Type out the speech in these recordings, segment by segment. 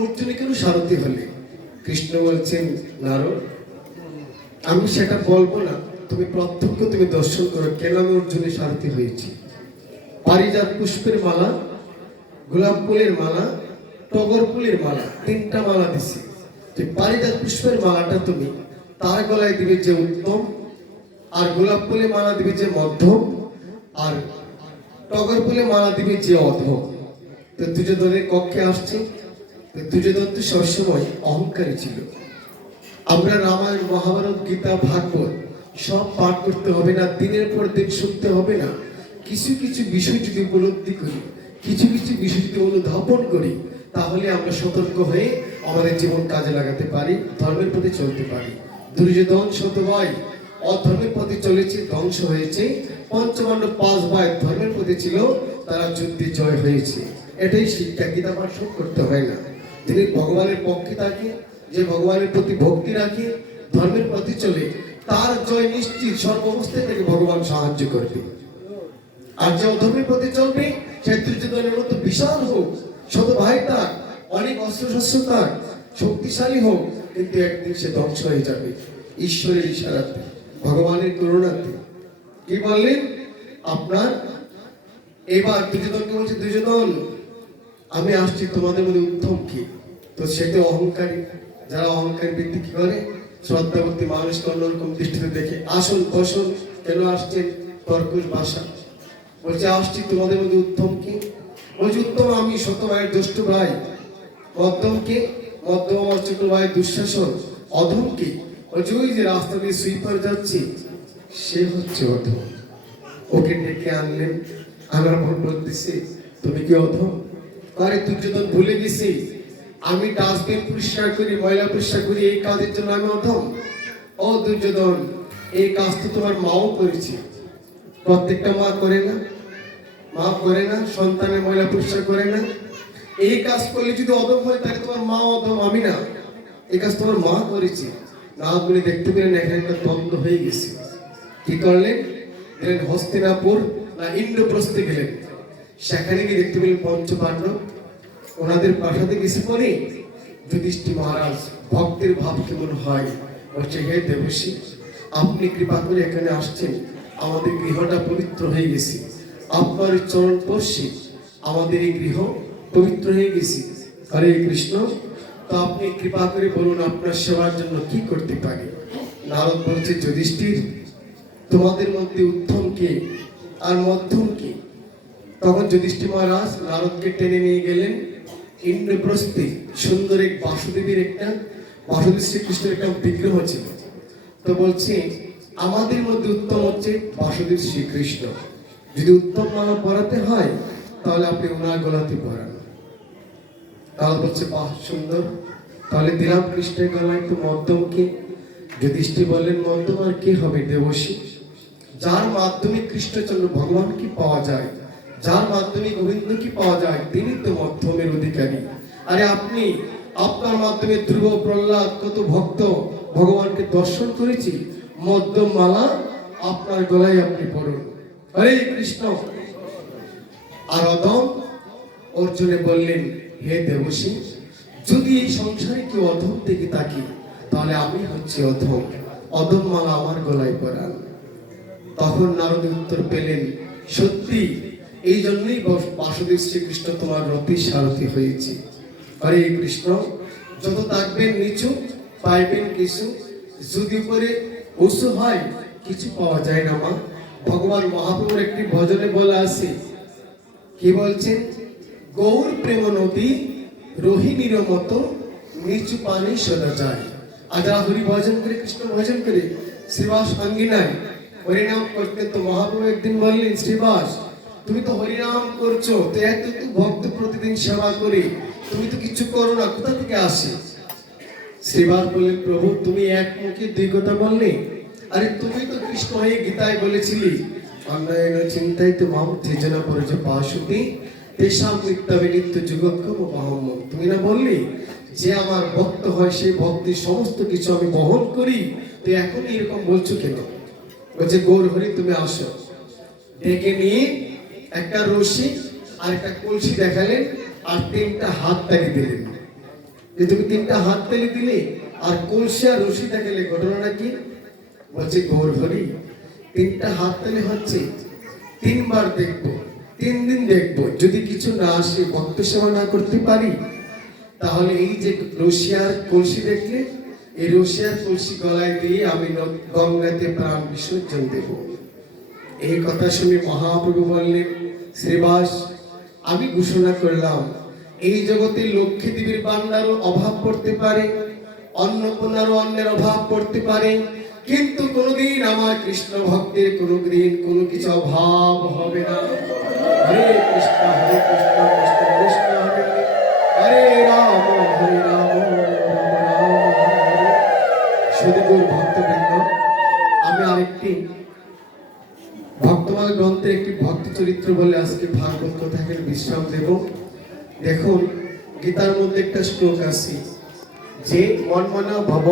অর্জুনে কেন সারথি হলে? কৃষ্ণ বলছেন, নারদ, আমি সেটা বলব না। তুমি প্রত্যক্ষ তুমি দর্শন করো, কেন আমি অর্জুনের সারথি হয়েছি? পারিজাত পুষ্পের মালা, গোলাপ ফুলের মালা, টগর ফুলের মালা, তিনটা মালা দিছি। যে পারিজাত পুষ্পের মালাটা তুমি, তার গলায় দিবে যে উত্তম, আর গোলাপ ফুলে মালা দিবে যে মধ্যম, আর টগর ফুলে মালা দিবে যে অধম। তো দুর্যোধনের কক্ষে আসছে। দুর্যোধন সবসময় অহংকারী ছিল। আমরা রামায়ণ, মহাভারত, গীতা, ভাগবত সব পাঠ করতে হবে না, দিনের পর দিন শুনতে হবে না। কিছু কিছু বিষয় যদি উপলব্ধি করি, কিছু কিছু বিষয় যদি অনুধাবন করি, তাহলে আমরা সতর্ক হয়ে আমাদের জীবন কাজে লাগাতে পারি, ধর্মের প্রতি চলতে পারি। দুর্যোধন শতভাই অধর্মের প্রতি চলেছে, ধ্বংস হয়েছে। পঞ্চমান্ড পাঁচ ভাই ধর্মের প্রতি ছিল, তারা যুদ্ধে জয় হয়েছে। এটাই শিক্ষা, গীতা পাঠ করতে হয় না। যিনি ভগবানের পক্ষে থাকে, যে ভগবানের প্রতি ভক্তি রাখে, ধর্মের প্রতি চলে, তার জয় নিশ্চিত সর্বাবস্থায় থেকে ভগবান সাহায্য করবে। আর যে অধর্মের প্রতি চলবে, সে মতো বিশাল হোক শত ভাই তার, অনেক অস্ত্র শস্ত্র তার, শক্তিশালী হোক, কিন্তু একদিন সে ধ্বংস হয়ে যাবে। ঈশ্বরের ইশারাতে, ভগবানের করুণাতে। কি বললেন? আপনার, এবার দুর্যোধনকে বলছে দুর্যোধন আমি আসছি তোমাদের মধ্যে উত্তম কি? তো সেটা অহংকারী। যারা অহংকারী ব্যক্তি কি করে? শ্রদ্ধাভক্তি মানুষকে অন্যরকম দৃষ্টিতে দেখে। আসুন, বসুন, কেন আসছেন? কর্কশ ভাষা। বলছে, আসছি তোমাদের মধ্যে উত্তম কি? বলছে, উত্তম আমি শত ভাইয়ের জ্যেষ্ঠ ভাই। মধ্যম কে? মধ্যম আমার ছোট ভাই দুঃশাসন। অধম কি? বলছে, ওই যে রাস্তা দিয়ে সুইপার যাচ্ছে, সে হচ্ছে অধম। ওকে ডেকে আনলেন। আনার পর বলতেছে, তুমি কি অধম? আরে দুর্যোধন ভুলে গেছি, আমি ডাস্টবিন পরিষ্কার করি, ময়লা পরিষ্কার করি, এই কাজের জন্য আমি অধম। ও দুর্যোধন, এই কাজ তো তোমার মাও করেছে। প্রত্যেকটা মা করে না মা করে না, সন্তানের ময়লা পরিষ্কার করে না। এই কাজ করলে যদি অদম হয়, তাহলে তোমার মা অদম আমি না। এই কাজ তোমার মা করেছে। না বলে দেখতে পেলেন এখানে একটা দ্বন্দ্ব হয়ে গেছে। কি করলেন? গেলেন হস্তিনাপুর না ইন্দ্রপ্রস্থে গেলেন। সেখানে গিয়ে দেখতে পেলেন পঞ্চ পাণ্ডব ওনাদের পাঠাতে গেছে পরে যুধিষ্ঠি মহারাজ, ভক্তের ভাব কেমন হয়? বলছে, হে দেবশী আপনি কৃপা করে এখানে আসছেন। আমাদের গৃহটা পবিত্র হয়ে গেছে। আপনার চরণ স্পর্শে আমাদের এই গৃহ পবিত্র হয়ে গেছে। হরে কৃষ্ণ, তো আপনি কৃপা করে বলুন আপনার সেবার জন্য কি করতে পারি? নারদ বলছে, যুধিষ্ঠির, তোমাদের মধ্যে উত্তম কে আর মধ্যম কে? তখন যুধিষ্ঠির মহারাজ নারদকে টেনে নিয়ে গেলেন। ইন্দ্রপ্রস্থে সুন্দর এক বাসুদেবীর একটা, বাসুদেব শ্রীকৃষ্ণের একটা বিগ্রহ ছিল। তো বলছে, আমাদের মধ্যে উত্তম হচ্ছে বাসুদেব শ্রীকৃষ্ণ। যদি উত্তম মালা পড়াতে হয়, তাহলে আপনি ওনার গলাতে পড়ান। তাহলে বলছে, বাহ, সুন্দর। তাহলে দিলাম কৃষ্ণের গলায় একটু মধ্যমকে যুধিষ্ঠি বললেন মধ্যম আর কে হবে দেবশী? যার মাধ্যমে কৃষ্ণচন্দ্র ভগবান কি পাওয়া যায় যার মাধ্যমে গোবিন্দ কি পাওয়া যায়, তিনি তো মধ্যমের অধিকারী। আরে আপনি, আপনার মাধ্যমে ধ্রুব প্রহ্লাদ কত ভক্ত ভগবানকে দর্শন করেছি? মধ্যম মালা আপনার গলায় আপনি পড়ুন। হরে কৃষ্ণ। আর অদম অর্জুনে বললেন, হে দেবশী যদি এই সংসারে কেউ অধম থেকে থাকি, তাহলে আমি হচ্ছে অধম। অধম মালা আমার গলায় পরান। তখন নারদ উত্তর পেলেন, সত্যি এই জন্যই বস- বাসুদেব শ্রীকৃষ্ণ তোমার রতি সারথি হয়েছে। হরে কৃষ্ণ, যত থাকবেন নিচু, পাইবেন কিছু, যদি উপরে উঁচু হয়, কিছু পাওয়া যায় না মা। ভগবান মহাপ্রভুর একটি ভজনে বলা আছে, কি বলছেন গৌর প্রেম নদী, রোহিণীর মতো নিচু পানি সদা যায়। যারা হরি ভজন করে, কৃষ্ণ ভজন করে, শ্রীবাস আঙ্গিনায় হরিনাম করতে তো মহাপ্রভু একদিন বললেন, শ্রীবাস তুমি তো হরিনাম করছ, তো এত ভক্ত প্রতিদিন সেবা করি। তুমি তো কিছু করো না, কোথা থেকে আসে? শ্রীবাস বললেন, প্রভু, তুমি এক মুখে দুই কথা বললে? আরে, তুমি তো কৃষ্ণ হয়ে গীতায় বলেছিলি অন্যায় চিন্তাই তো মাম তেজনা পরিচ পাশুতি তেষাম মিত্তাবে নিত্য যুগক্ষম বাহম তুমি না বললি, যে আমার ভক্ত হয় সেই ভক্তির সমস্ত কিছু আমি বহন করি? তো এখন এরকম বলছো কেন? বলছে গৌর হরি তুমি আসো। ডেকে নিয়ে একটা রশি আর একটা কলসি দেখালেন আর তিনটা হাত তালি দিলেন। যে তুমি তিনটা হাত তেলে দিলে আর কলসি আর রশি দেখালে ঘটনাটা কি? বলছে, গৌর হরি, তিনটা হাত তেলে হচ্ছে, তিনবার দেখব, তিন দিন দেখব। যদি কিছু না আসে, ভক্ত সেবা না করতে পারি, তাহলে এই যে রশিয়ার কলসি দেখলে, এই রশিয়ার কলসি গলায় দিয়ে আমি গঙ্গাতে প্রাণ বিসর্জন দেব। এই কথা শুনে মহাপ্রভু বললেন শ্রীবাস আমি ঘোষণা করলাম এই জগতে লক্ষ্মী দেবীর বান্নারও অভাব পড়তে পারে অন্নপূর্ণারও অন্যের অভাব পড়তে পারে কিন্তু কোনোদিন আমার কৃষ্ণ ভক্তের কোনোদিন কোনো কিছু অভাব হবে না হরে কৃষ্ণ হরে কৃষ্ণ কৃষ্ণ কৃষ্ণ হরে হরে, রাম হরে রাম রাম। ভক্তবৃন্দ আমি আরেকটি ভক্তমাল গ্রন্থে একটি ভক্ত চরিত্র বলে আজকে ভাগবত কথাকে বিশ্রাম দেব। দেখুন, গীতার মধ্যে একটা শ্লোক আছে, যে মনমনা ভব,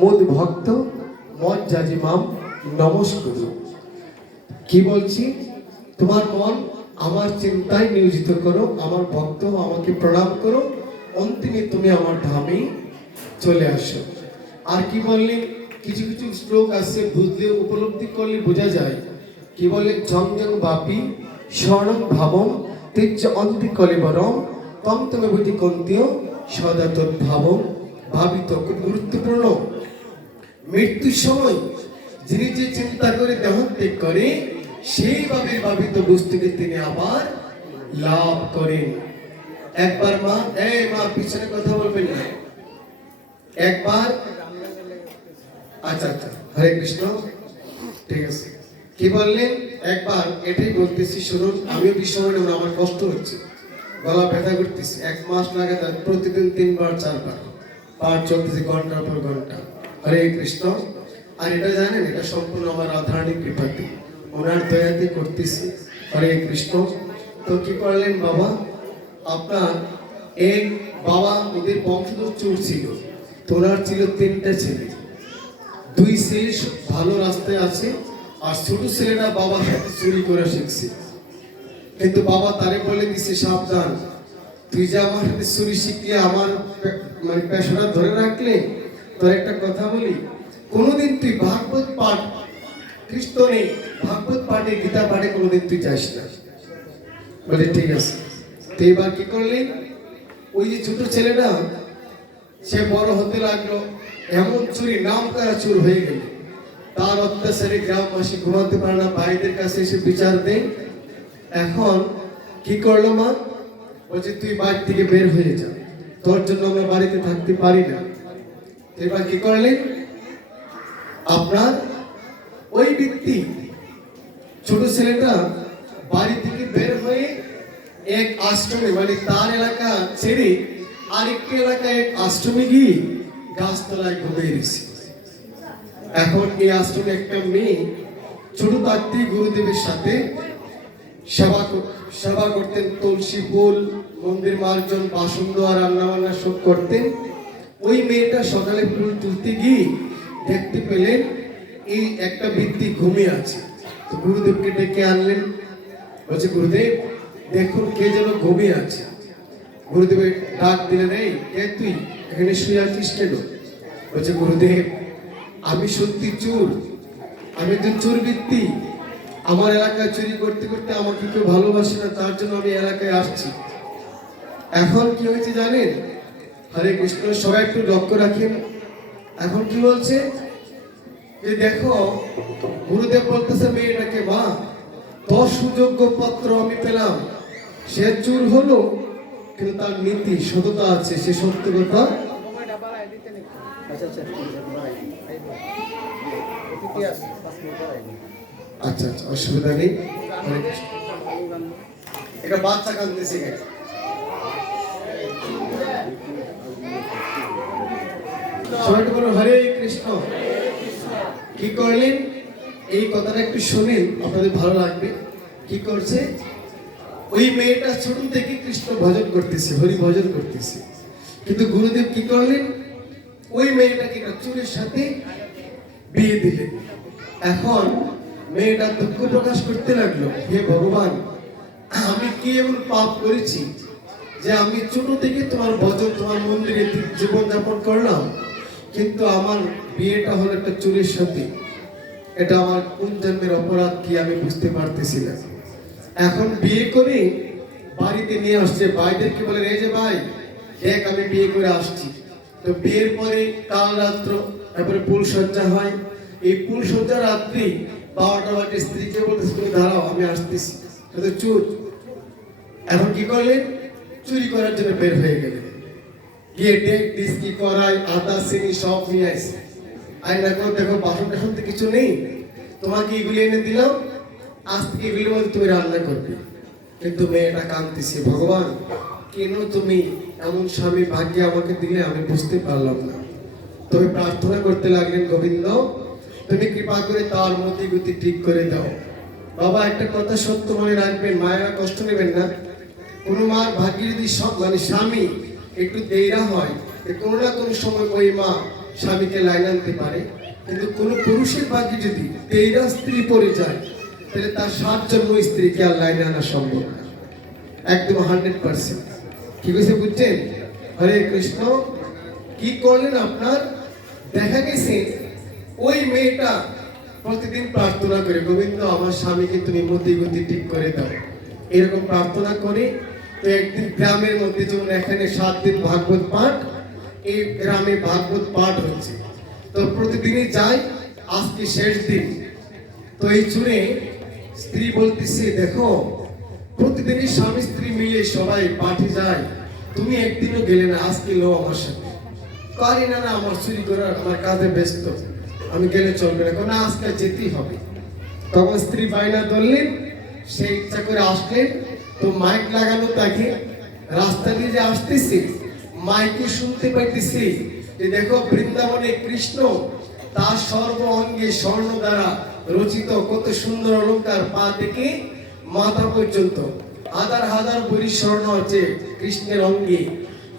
মোদ ভক্ত, মন জাজিমাম নমস্কার। কি বলছি? তোমার মন আমার চিন্তায় নিয়োজিত করো, আমার ভক্ত আমাকে প্রণাম করো, অন্তিমে তুমি আমার ধামে চলে আসো। আর কি বললেন? কিছু কিছু শ্লোক আছে বুঝলে উপলব্ধি করলে বোঝা যায়। কি বলে? ঝংঝং বাপি স্বর্ণং ভাবম তেজ অন্তি কলিবরম তম তুমি বুঝি কন্তীয়, সদা ভাবিত খুব গুরুত্বপূর্ণ। মৃত্যুর সময় যিনি যে চিন্তা করে দেহত্যাগ করে সেইভাবে ভাবিত বস্তুকে তিনি আবার লাভ করেন। একবার মা এই মা, পিছনে কথা বলবেন না। একবার আচ্ছা আচ্ছা। হরে কৃষ্ণ। ঠিক আছে। কি বললেন একবার এটাই বলতেছি, শুনুন, আমিও বিষয় আমার কষ্ট হচ্ছে। গলা ব্যথা করতেছি। এক মাস লাগে তার প্রতিদিন তিনবার, চারবার, পাঠ চলতেছে ঘণ্টার পর ঘণ্টা। হরে কৃষ্ণ। আর এটা জানেন, এটা সম্পূর্ণ আমার রাধারানী কৃপাতে। ওনার দয়াতে করতেছি। হরে কৃষ্ণ। তো কি করলেন বাবা? আপনার এক বাবা, ওদের বংশধর চোর ছিল। তো ওনার ছিল তিনটা ছেলে। দুই শেষ ভালো রাস্তায় আছে। আর ছোট ছেলেরা বাবার সাথে চুরি করে শিখছে কিন্তু বাবা তারে বলে দিছে, সাবধান। তুই যে আমার সাথে চুরি শিখিয়ে আমার মানে পেশাটা ধরে রাখলে, তোর একটা কথা বলি। কোনোদিন তুই ভাগবত পাঠ খ্রিস্ট নেই ভাগবত পাঠে, গীতা পাঠে কোনোদিন তুই যাস না। বলে, ঠিক আছে। তো এবার কি করলি? ওই যে ছোট ছেলেটা, সে বড় হতে লাগল। এমন চুরি, নাম করা চুর হয়ে গেল। তার অত্যাচারে গ্রামবাসী ঘুমাতে পারে না, ভাইদের কাছে এসে বিচার দেন এখন কি করল মা? বলছে, তুই বাড়ি থেকে বের হয়ে যা। তোর জন্য আমরা বাড়িতে থাকতে পারি না। এবার কি করলেন আপনার ওই ব্যক্তি, ছোট ছেলেটা বাড়ি থেকে বের হয়ে এক আশ্রমে মানে তার এলাকা ছেড়ে আরেকটি এলাকায় এক আশ্রমে গিয়ে গাছতলায় ঘুমিয়ে গেছে এখন এই আশ্রমে একটা মেয়ে ছোট থাকতে গুরুদেবের সাথে সেবা সেবা করতেন, তুলসী ফুল, মন্দির মার্জন বাসন দেওয়া রান্না বান্না সব করতেন। ওই মেয়েটা সকালে ফুল তুলতে গিয়ে দেখতে পেলেন এই একটা ব্যক্তি ঘুমিয়ে আছে। তো গুরুদেবকে ডেকে আনলেন। বলছে, গুরুদেব, দেখুন কে যেন ঘুমিয়ে আছে। গুরুদেবের ডাক দিলেন, এই, কে তুই? এখানে শুয়ে আছিস কেন? বলছে, গুরুদেব আমি সত্যি চোর। আমি একজন চোর ব্যক্তি। আমার এলাকায় চুরি করতে করতে আমাকে কেউ ভালোবাসে না, তার জন্য আমি এলাকায় আসছি। এখন কি হয়েছে জানেন? হরে কৃষ্ণ, সবাই একটু লক্ষ্য রাখেন। এখন কি বলছে? যে দেখো, গুরুদেব বলতেছে, মেয়েটাকে মা, তোর সুযোগ্য পত্র আমি পেলাম। সে চুর হলো, কিন্তু তার নীতি সততা আছে, সে সত্য কথা আচ্ছা আচ্ছা অতিথি আছে পাঁচ মিনিট পর আইবি। আচ্ছা আচ্ছা অসুবিধা নেই। একটা বাচ্চা কাঁদতেছে? সবাই হরে কৃষ্ণ। কি করলেন? এই কথাটা একটু শুনেন আপনাদের ভালো লাগবে। কি করছে? ওই মেয়েটা ছোট থেকে কৃষ্ণ ভজন করতেছে হরি ভজন করতেছে। কিন্তু গুরুদেব কি করলেন? ওই মেয়েটাকে চোরের সাথে বিয়ে দিলেন এখন মেয়েটা দুঃখ প্রকাশ করতে লাগল, হে ভগবান, আমি কি এমন পাপ করেছি যে আমি ছোট থেকে তোমার ভজন তোমার মন্দিরে জীবন যাপন করলাম, কিন্তু আমার বিয়েটা হলো একটা চুরির সাথে। এটা আমার কোন জন্মের অপরাধ কি আমি বুঝতে পারতেছি না। এখন বিয়ে করে বাড়িতে নিয়ে আসছে, ভাইদেরকে বলে রে যে ভাই, দেখ আমি বিয়ে করে আসছি। তো বিয়ের পরে কাল রাত্র তারপরে ফুল সজ্জা হয়। এই ফুল সজ্জা রাত্রি বারোটা বাজে স্ত্রীকে বলতেছে, তুমি দাঁড়াও, আমি আসতেছি। তো চুর এখন কি করলেন? চুরি করার জন্য বের হয়ে গেলেন। গিয়ে করাই আদা সব নিয়ে দেখো বাসন টাসন কিছু নেই। তোমাকে এগুলি এনে দিলাম। তুমি রান্না করবে। কিন্তু মেয়েটা কাঁদতেছে, ভগবান, কেন তুমি এমন স্বামী ভাগ্যে আমাকে দিলে? আমি বুঝতে পারলাম না। তবে প্রার্থনা করতে লাগলেন গোবিন্দ। তুমি কৃপা করে তার মতি গতি ঠিক করে দাও। বাবা, একটা কথা সত্য মনে রাখবেন, মায়েরা কষ্ট নেবেন না। কোনো মার ভাগ্যে যদি সব মানে স্বামী একটু দেইরা হয় কোনো না কোনো সময় ওই মা স্বামীকে লাইন আনতে পারে। কিন্তু কোনো পুরুষের ভাগ্যে যদি তেইরা স্ত্রী পড়ে যায়, তাহলে তার সাত জন্ম স্ত্রীকে আর লাইনে আনা সম্ভব না। একদম হান্ড্রেড পার্সেন্ট। কি হয়েছে বুঝছেন? হরে কৃষ্ণ। কি করলেন আপনার? দেখা গেছে, ওই মেয়েটা প্রতিদিন প্রার্থনা করে, গোবিন্দ, আমার স্বামীকে তুমি মতি গতি ঠিক করে দাও। এরকম প্রার্থনা করে, তো একদিন গ্রামের মধ্যে যেমন এখানে সাত দিন ভাগবত পাঠ, এই গ্রামে ভাগবত পাঠ হচ্ছে। তো প্রতিদিনই যাই আজকে শেষ দিন। তো এই চুরে স্ত্রী বলতেছে, দেখো, প্রতিদিনই স্বামী স্ত্রী মিলে সবাই পাঠে যায়। তুমি একদিনও গেলে না, আজকে লো আমার সাথে। পারি না না, আমার চুরি করার, আমার কাজে ব্যস্ত। আমি গেলে চলবে না। কোনো আজকে যেতেই হবে। তখন স্ত্রী বাইনা ধরলেন সে ইচ্ছা করে আসলেন তো মাইক লাগানো তাকে। রাস্তা দিয়ে যে আসতেছি, মাইকে শুনতে পাইতেছি যে দেখো বৃন্দাবনে কৃষ্ণ, তার সর্ব অঙ্গে স্বর্ণ দ্বারা রচিত, কত সুন্দর অলঙ্কার পা থেকে মাথা পর্যন্ত। হাজার হাজার বড়ি স্বর্ণ আছে কৃষ্ণের অঙ্গে।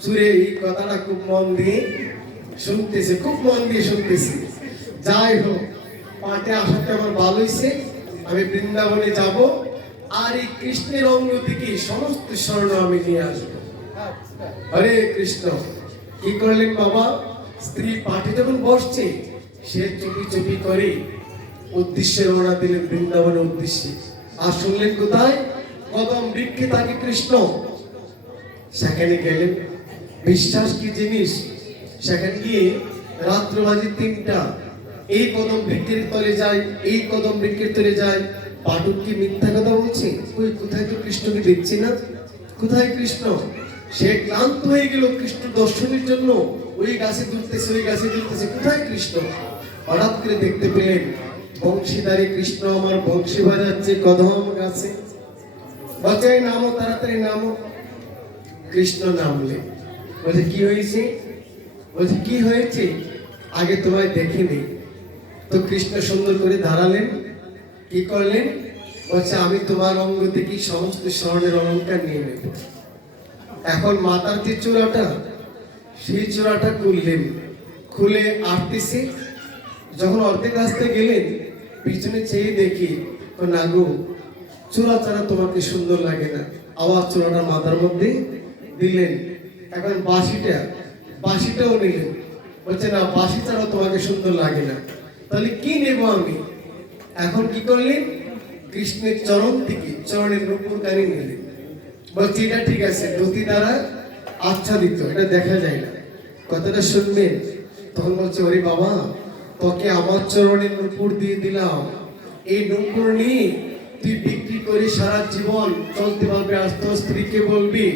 সুরে এই কথাটা খুব মন দিয়ে শুনতেছে, খুব মন দিয়ে শুনতেছে। যাই হোক পাটে আসাতে আমার ভালো হয়েছে আমি বৃন্দাবনে যাব, আর এই কৃষ্ণের অঙ্গ থেকে সমস্ত স্বর্ণ আমি নিয়ে আসব। হরে কৃষ্ণ। কি করলেন বাবা? স্ত্রী পাঠে যখন বসছে, সে চুপি চুপি করে উদ্দেশ্যে রওনা দিলেন বৃন্দাবনের উদ্দেশ্যে। আর শুনলেন কোথায়? কদম বৃক্ষে তাকে কৃষ্ণ। সেখানে গেলেন। বিশ্বাস কি জিনিস? সেখানে গিয়ে রাত্র বাজে তিনটা। এই কদম বৃক্ষের তলে যায়, এই কদম বৃক্ষের তলে যায়। পাঠক কি মিথ্যা কথা বলছে? কই, কোথায় তো কৃষ্ণকে দেখছি না? কোথায় কৃষ্ণ? সে ক্লান্ত হয়ে গেল কৃষ্ণ দর্শনের জন্য। ওই গাছে দুলতেছে, ওই গাছে দুলতেছে। কোথায় কৃষ্ণ? হঠাৎ করে দেখতে পেলেন বংশীধারী কৃষ্ণ আমার বংশী বাজাচ্ছে কদম গাছে। বাচ্চাই নামো, তাড়াতাড়ি নামো। কৃষ্ণ নামলে বলছে কি হয়েছে? বলছে, কি হয়েছে? আগে তোমায় দেখিনি। তো কৃষ্ণ সুন্দর করে দাঁড়ালেন। কি করলেন? বলছে, আমি তোমার অঙ্গ থেকে সমস্ত স্বর্ণের অলঙ্কার নিয়ে নেব। এখন মাতার যে চূড়াটা, সেই চূড়াটা খুললেন। খুলে আটতেছে যখন অর্ধেক রাস্তায় গেলেন, পিছনে চেয়ে দেখি, ও না গো, চূড়া ছাড়া তোমাকে সুন্দর লাগে না। আবার চূড়াটা মাথার মধ্যে দিলেন। এখন বাঁশিটা বাঁশিটাও নিলেন বলছে, না, বাঁশি ছাড়া তোমাকে সুন্দর লাগে না। তাহলে কি নেব আমি? এখন কি করলেন কৃষ্ণের চরণ থেকে চরণের নূপুর কানি নিলেন বলছি, এটা ঠিক আছে। ধুতি দ্বারা আচ্ছাদিত, এটা দেখা যায় না। কথাটা শুনবেন তখন বলছে, ওরে বাবা, তোকে আমার চরণের নূপুর দিয়ে দিলাম। এই নূপুর নিয়ে তুই বিক্রি করে সারা জীবন চলতে পারবে আর তোর স্ত্রীকে বলবি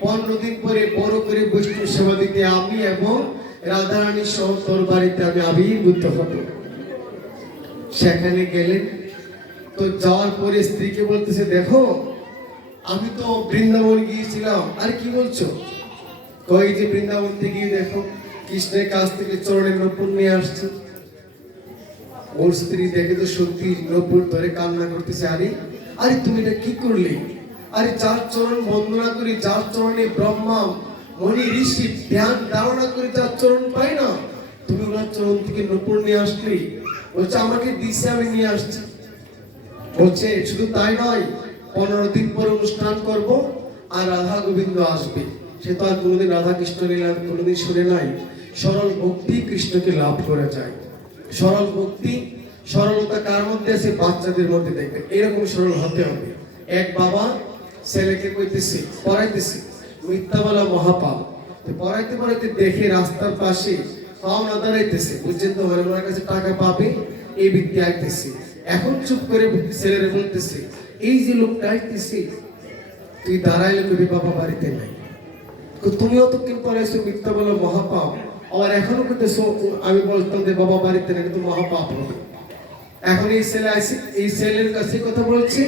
পনেরো দিন পরে বড় করে বৈষ্ণব সেবা দিতে আমি এবং রাধারানী সহ তোর বাড়িতে আমি আবির্ভূত হব। সেখানে গেলেন। তো যাওয়ার পরে স্ত্রীকে বলতেছে, দেখো, আমি তো বৃন্দাবন গিয়েছিলাম। আর কি বলছো? কই যে বৃন্দাবন থেকে গিয়ে দেখো, কৃষ্ণের কাছ থেকে চরণের নপুর নিয়ে আসছে। ওর স্ত্রী, দেখে তো সত্যি নপুর ধরে কান্না করতেছে। আরে আরে তুমি এটা কি করলে? আরে যার চরণ বন্দনা করি, যার চরণে ব্রহ্মা মনি ঋষি, ধ্যান, ধারণা করে, যার চরণ পাই না, তুমি ওনার চরণ থেকে নপুর নিয়ে আসলে। বলছে, আমাকে দিছে আমি নিয়ে আসছি। বলছে, শুধু তাই নয়, পনেরো দিন পরে অনুষ্ঠান করব আর রাধা গোবিন্দ আসবে। সে তো আর কোনোদিন রাধা কৃষ্ণ লীলা কোনোদিন শুনে নাই। সরল ভক্তি কৃষ্ণকে লাভ করা যায়। সরল ভক্তি, সরলতা কার মধ্যে আছে? বাচ্চাদের মধ্যে দেখবে। এরকম সরল হতে হবে। এক বাবা ছেলেকে কইতেছি, পড়াইতেছি মিথ্যা বলা মহাপাপ পড়াইতে পড়াইতে দেখে রাস্তার পাশে পাও না দাঁড়াইতেছে, বুঝছেন তো ওনার কাছে টাকা পাবে, এই ব্যক্তি আইতেছি। এখন চুপ করে ছেলেরা বলতেছে, এই যে লোকটা আইতেছে, তুই দাঁড়াইলে কবি বাবা বাড়িতে নাই? তো তুমি অতক্ষণ পরে এসে মিথ্যা বলো মহাপাপ, আবার এখনও কিন্তু আমি বলতাম যে বাবা বাড়িতে নাই, কিন্তু মহাপাপ হবে। এখন এই ছেলে আসে এই ছেলের কাছে কথা বলছি,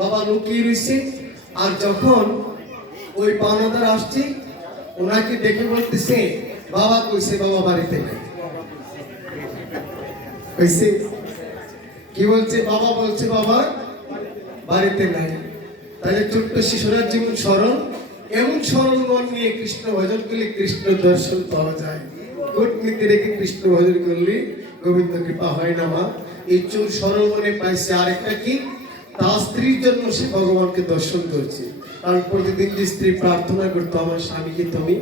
বাবা লুকিয়ে রয়েছে আর যখন ওই পাওনাদার আসছে, ওনাকে দেখে বলতেছে, বাবা কইছে বাবা বাড়িতে নাই। কি বলছে? বাবা বলছে বাবা বাড়িতে নাই। তাহলে ছোট্ট শিশুরা যেমন সরল এমন সরল মন নিয়ে কৃষ্ণ ভজন করলে কৃষ্ণ দর্শন পাওয়া যায়। কূটনীতি রেখে কৃষ্ণ ভজন করলে গোবিন্দ কৃপা হয় না মা। এই চোর সরল মনে পাইছে আরেকটা কি? তার স্ত্রীর জন্য সে ভগবানকে দর্শন করছে। কারণ প্রতিদিন যে স্ত্রী প্রার্থনা করতো, আমার স্বামীকে তুমি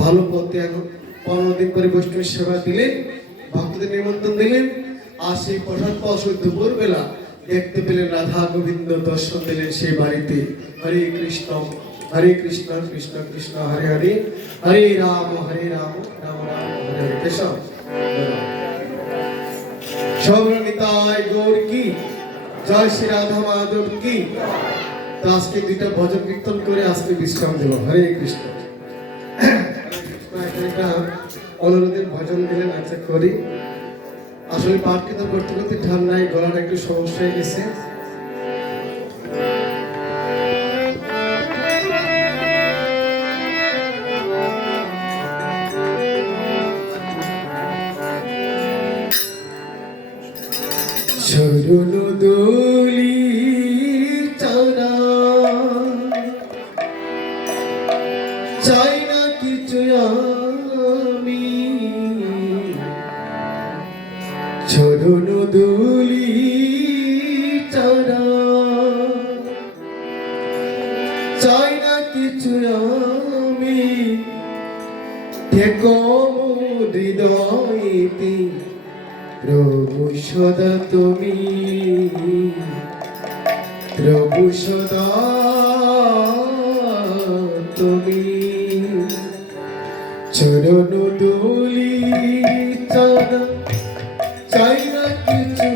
ভালো পথে আনো। পনেরো দিন পরে বৈষ্ণব সেবা দিলেন, ভক্তদের নিমন্ত্রণ দিলেন, আর সেই প্রসাদ পাওয়া দুপুর বেলা দেখতে পেলেন, রাধা গোবিন্দ দর্শন দিলেন সেই বাড়িতে। হরে কৃষ্ণ হরে কৃষ্ণ কৃষ্ণ কৃষ্ণ, হরে হরে হরে রাম হরে রাম রাম রাম, হরে হরে। কেশব কি জয় শ্রী রাধা মাধব কি? তো আজকে দুইটা ভজন কীর্তন করে আজকে বিশ্রাম দেব হরে কৃষ্ণ। অনুরোধের ভজন দিলেন আচ্ছা করি। আসলে পাঠ তো করতে করতে ঠান্ডায়, গলাটা একটু সমস্যা হয়ে গেছে। চাই না কিছু আমি। চরণ দোলি চারা চাই না কিছু আমি। থেকো হৃদয়তে, প্রভু সদা তুমি। প্রভু সদা চরণ দোলি চাঁদা চাই না কিছু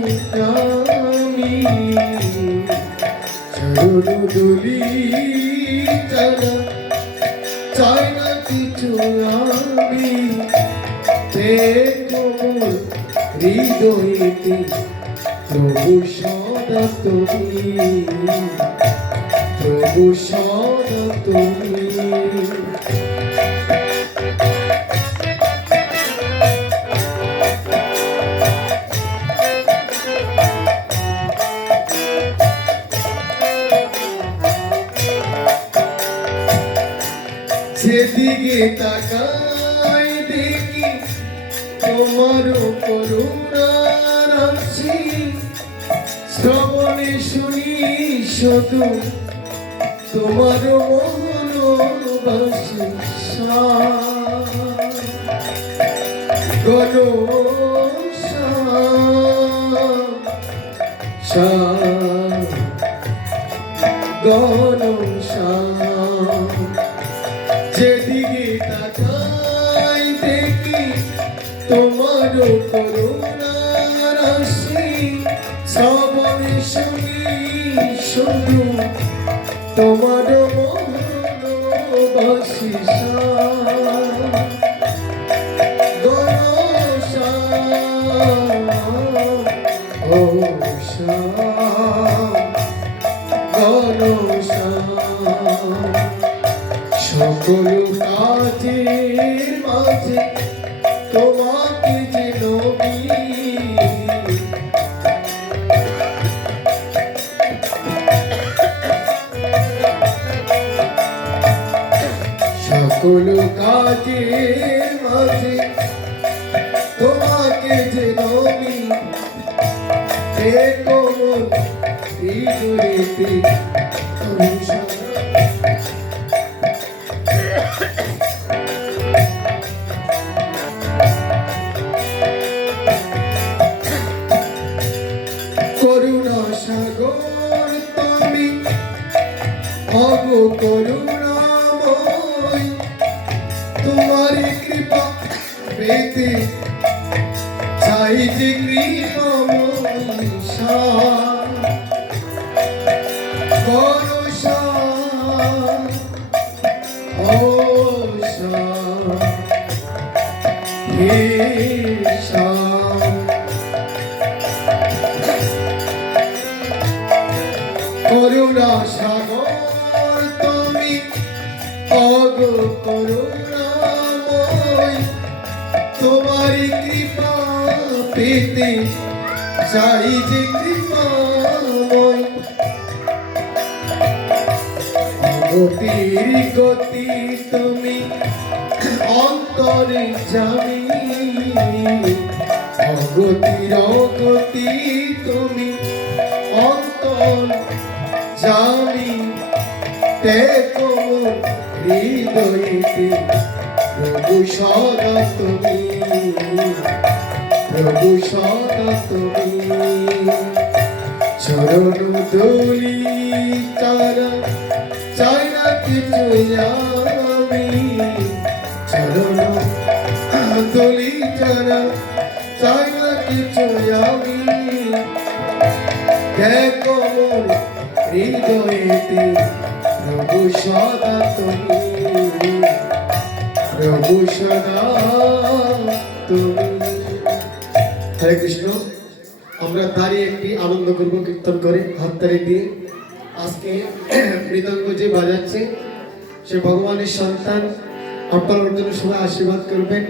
আমি চরণ দোলি চাঁদা চাই না কিছু আমি দেখো হৃদয়তে প্রভু সদা তুমি প্রভু সদা তুমি তাকাই দেখি তোমার করুণার আছি শ্রবণে শুনি শুধু তোমার মনোবাসী গণ গণ করুণা সাগর তুমি অগ করুণাময়। তোমার কৃপা পেতে চাই যে কৃপাময়। গতির গতি তুমি অন্তরে যাবি অগতির অগতি তুমি অন্তর জানি দেখো হৃদয়তে প্রভু সদা তুমি, প্রভু সদা তুমি। চরণ দোলি তারা চাই না কিছু আমি চরণ দোলি তারা তারই একটি আনন্দ করব কীর্তন করে হাত তালি দিয়ে আজকে মৃদঙ্গ যে বাজাচ্ছে, সে ভগবানের সন্তান আপনার জন্য সবাই আশীর্বাদ করবেন।